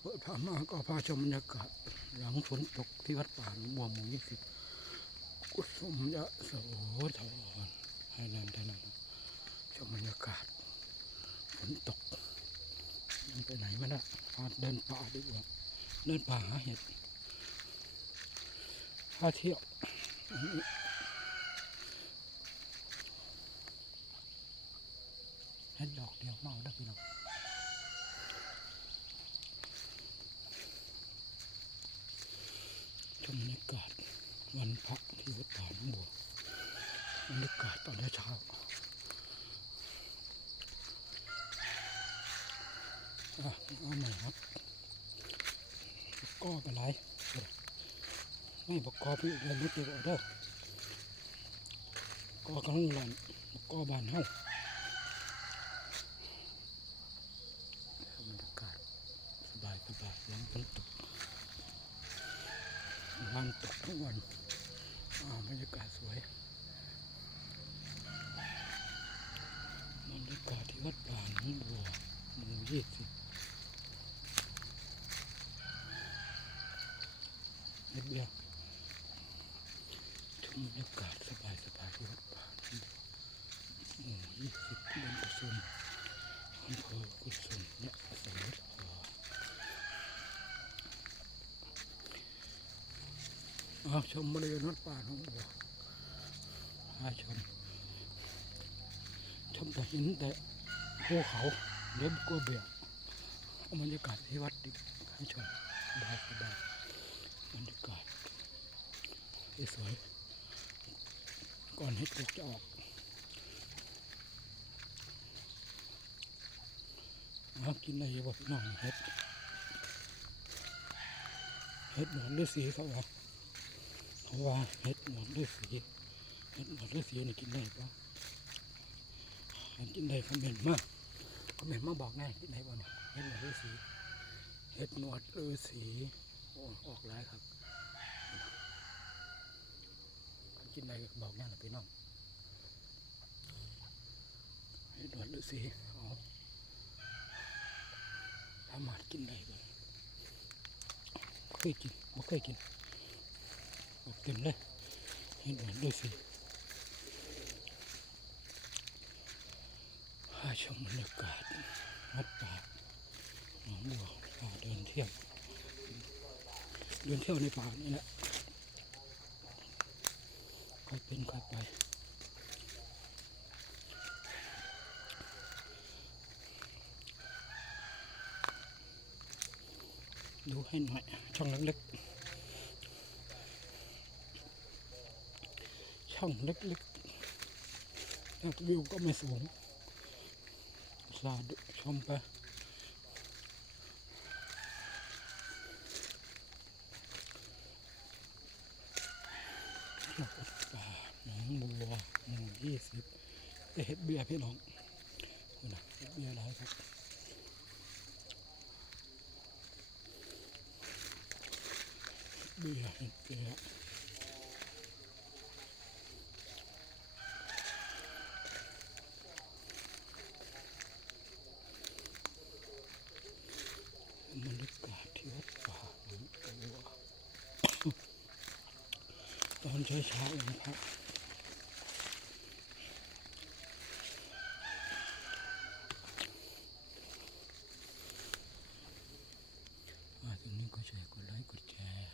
เปิดพามาก็พาชมบรรยากาศหลังฝนตกที่วัดป่าหนองบัวหมู่ยี่สิบกุศลยะโสธรไฮแลนด์ไทยแลนด์ชมบรรยากาศฝนตกยังไปไหนไม่ได้พาเดินป่าดีกว่าเดินป่าหาเห็ดพาเที่ยวเห็ดดอกเดียวเมาได้พี่น้อง ชมบรรยากาศวันพระที่วัดป่าหนองบัวบรรยากาศตอนเช้าอะเอาใหม่ครับก็ไปไรไม่บอกกอพี่เรียนรู้ตัวเด้อก็กำลังหลันก็บานเฮาบรรยากาศสบายสบายหลังฝนตก วันตกทุกวันอ่าบรรยากาศสวยบรรยากาศที่วัดป่าหนองบัวหมู่ยี่สิบเรียบเรียบชมบรรยากาศสบายสบายที่วัดป่าหนองบัวหมู่ยี่สิบตำบลกุศลอำเภอกุศลยะโสธร เอาชมบริเวณวัดป่าหนองบัวพาชม ชมแต่หินแต่ภูเขาเล็บกัวเบียวเอาบรรยากาศที่วัดดิให้ชมบายสบายบรรยากาศที่สวย ก่อนให้ตกจะออกเอากินอะไรบ่พี่น้องเห็ดเห็ดหนอนฤาษีเขาว่า เพราะว่าเห็ดหมอนด้วยสีเห็ดหมอนด้วยสีนี่กินได้ปะอันกินได้คอมเมนต์มากคอมเมนต์มาบอกง่กินได้ปะเนี่ยเห็ดหมอนด้วยสีเห็ดหนวดฤาษีโอ้ออกหลายครับอันกินได้บอกง่ายเลยพี่น้องเห็ดหนวดฤาษีเอาสามารถกินได้เลยเคยกินไม่เคยกิน ออกเต็มเลยให้หนอนด้วยสิพาชมบรรยากาศวัดป่าหนองบัวป่าเดินเที่ยวเดินเที่ยวในป่านี่แหละค่อยเป็นค่อยไปดูให้หน่อยช่องเล็กๆ ช่องเล็กๆแต่วิวก็ไม่สูงสาธุชมไปวัดป่าหนองบัวหมู่ยี่สิบเห็ดเบียพี่น้องนะเห็ดเบียร์หลายครับเบียเห็ดเบียร์บรรยากาศที่วัดป่าหลวงบัว ตอนเช้าเช้าๆนะครับมาถึงนี้ก็ช่วยกดไลค์กดแชร์